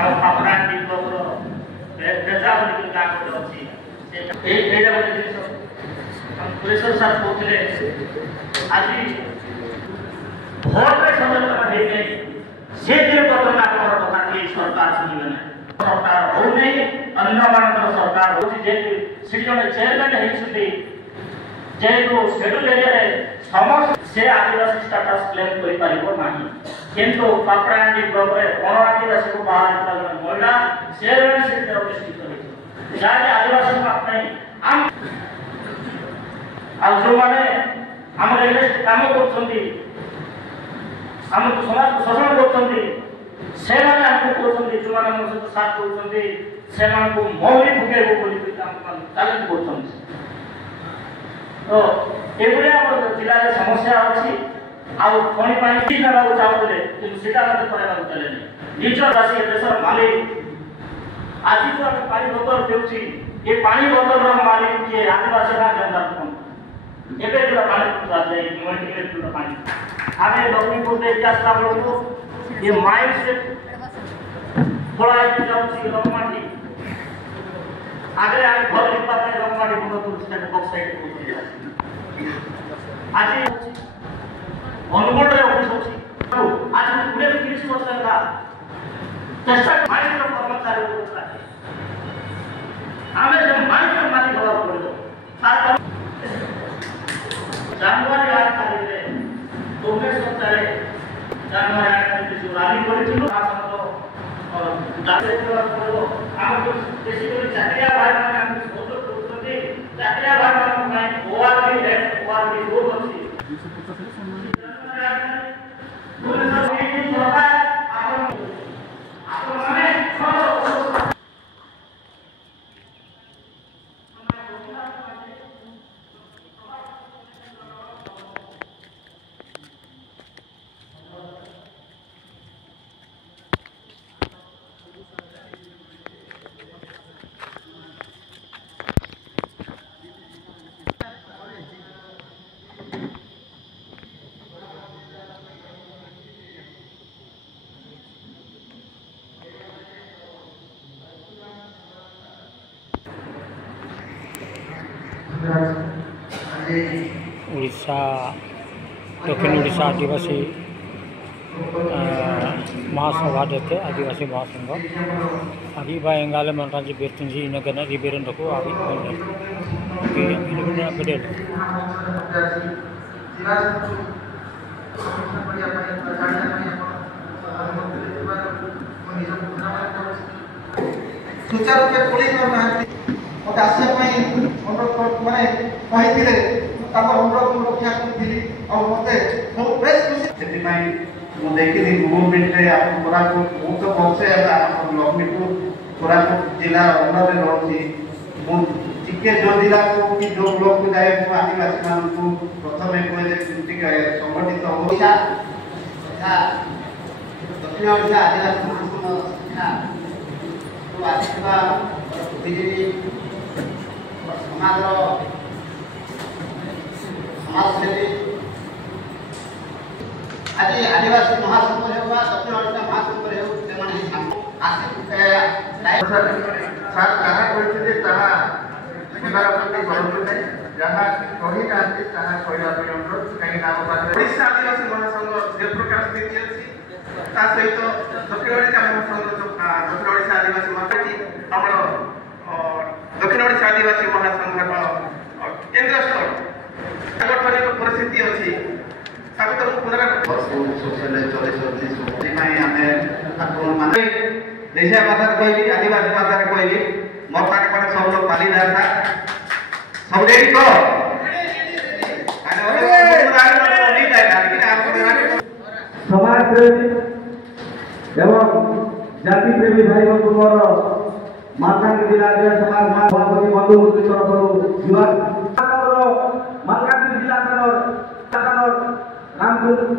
ଆଉ ପାପରାଣ୍ଡି ବ୍ଲକର ବେଜା ବୋଲି ଗାଁ ଗୋଟେ ଅଛି ଏଇଟା ଗୋଟେ ଜିନିଷ ପୁରେଶ୍ୱର ସାର୍ କହୁଥିଲେ ଆଜି ଭୋଟରେ ସଚେତନ ହେଇଯାଇ ସେ ଯେ ବର୍ତ୍ତମାନ ଆପଣଙ୍କର କଥା ଏଇ ସରକାର ଶୁଣିବେ ନାହିଁ ସରକାର ହଉନି ଅନ୍ୟମାନଙ୍କର ସରକାର ହଉଛି ଯେହେତୁ ସେଠି ଜଣେ ଚେୟାରମ୍ୟାନ୍ ହେଇଛନ୍ତି ଯେହେତୁ ସେଡୁଲ ଏରିଆରେ ସମସ୍ତ ସେ ଆଦିବାସୀ ଷ୍ଟାଟସ୍ କ୍ଲେମ୍ କରିପାରିବ ନାହିଁ କିନ୍ତୁ ପାପଡ଼ାହାଣ୍ଡି ବ୍ଲକରେ ଅଣ ଆଦିବାସୀକୁ ବାହାର ଜଣେ ମହିଳା ସେ ସେଠି ପ୍ରତିଷ୍ଠିତ ହୋଇଛି ଯାହାକି ଆଦିବାସୀଙ୍କ ପାଇଁ ଆଉ ଯେଉଁମାନେ ଆମର ଏଠି କାମ କରୁଛନ୍ତି ଆମକୁ ସମାଜକୁ ଶୋଷଣ କରୁଛନ୍ତି ସେମାନେ ଆମକୁ କହୁଛନ୍ତି ଯେଉଁମାନେ ଆମ ସହିତ ସାଥ ଦେଉଛନ୍ତି ସେମାନଙ୍କୁ ମହୁରୀ ଫୁକେଇବୁ ବୋଲି ଚ୍ୟାଲେଞ୍ଜ କରୁଛନ୍ତି ତ ଏଭଳି ଆମର ଜିଲ୍ଲାରେ ସମସ୍ୟା ଅଛି ଆଉ ଖଣି ପାଣି ନେବାକୁ ଚାହୁଁଥିଲେ କିନ୍ତୁ ସେଟା ମଧ୍ୟ କରାଇବାକୁ ଚାଲେନି ନିଜ ଚାଷୀ ଦେଶର ମାଲିକ ଆଜି ଯେଉଁ ଆମେ ପାଣି ବୋତଲ ଦେଉଛି ଏ ପାଣି ବୋତଲର ମାଲିକ କିଏ ଆଦିବାସୀ ନା ଜନଜାତି ଏବେ ଯୋଉଟା ପାଣି ମଲ୍ଟିପ୍ଲେକ୍ସର ପାଣି ଆମେ ଲକ୍ଷ୍ମୀପୁର ଦେଇକି ଆସିଲା ବେଳକୁ ଏ ମାଇଲ ସେ ଖୋଳା ହେଇକି ଯାଉଛି ରଙ୍ଗମାଟି ଆଗରେ ଆମେ ଘର ଯିବା ପାଇଁ ରଙ୍ଗମାଟି ବନଉଥିଲୁ ସେଟାକୁ ବକ୍ସାଇଟ୍ କରୁଛନ୍ତି ଆଜି ଅନୁଗୁଳରେ ଅଫିସ ଅଛି ଆଜି 20-30 ବର୍ଷ ହେଲା ଚେଷ୍ଟା ମାଇଲର କର୍ମଚାରୀ ଆମେ ସେ ମାଇଲର ମାଲିକ ହେବାକୁ ପଡ଼ିବ ତାର ଜାନୁଆରୀ 8 ତାରିଖରେ ଭୁବନେଶ୍ୱରରେ ଜାନୁଆରୀ 8 ତାରିଖରେ ଯେଉଁ ରାଲି କରିଥିଲୁ ତା ସହିତ ଆମକୁ ବେଶୀ କରି ଚାକିରିଆ ଭାଇମାନେ ଆମକୁ ସହଯୋଗ କରୁଛନ୍ତି ଚାକିରିଆ ଭାଇମାନଙ୍କ ପାଇଁ ଓଆରବି ଗ୍ରୁପ୍ ଅଛି उड़ीसा दक्षिण उड़ीसा आदिवासी महासभा देते आदिवासी महासंघ अभी बा एंगाले मनराज बेतुंजी इनगना रिबेरन रखो अभी ओके इनगना बेडेल सुचारू के पुलिस करना मत आसिया पई अनुरोध माने कहिथिले ताको अनुरोध रक्षा करथिली और मते बहुत बेस खुशी सेति पई मु देखिली गवर्नमेंट रे आप कोरापुट बहुत वर्षे है लक्ष्मीपुर कोरापुट जिला अंडर रे रहछि मु टिके जो जिला को कि जो ब्लॉक को जाए मु आदिवासी मान को प्रथम एक कोइ टिके संगठित ओडिसा दक्षिण ओडिसा आदिवासी महासंघ तो आसिबा बीजेपी समाजसेवी आज आदिवासी महासंघ हो दक्षिण ओडिशा महासंघ हो सार कहा कहते ताहा पुनरावृत्ति करतु नै जहाँ कहि नांती ताहा कहला पे अनुरोध कहीं नाम पात्र ओडिशा आदिवासी महासंघ जे प्रकार स्थिति अछि ता सहित दक्षिण ओडिशा महासंघ दक्षिण ओडिशा आदिवासी महासंघ हमर दक्षिण ओडिशा आदिवासी महासंघ केंद्र स्तर संगठनिक परिस्थिति अछि ताको तो पुनरावृत्ति सोशल चले सरती सोती में हमें अपन माने देशिया भाषा कहली आदिवासी भाषा कहली मोटा के पास सब लोग पालीदार था सब रेडी तो समाज प्रेमी एवं जाति प्रेमी भाई बंधु मोर मालकानगिरी जिला समाज महासभापति बंधु तरफ युवा मालकानगिरी जिला रामकृष्ण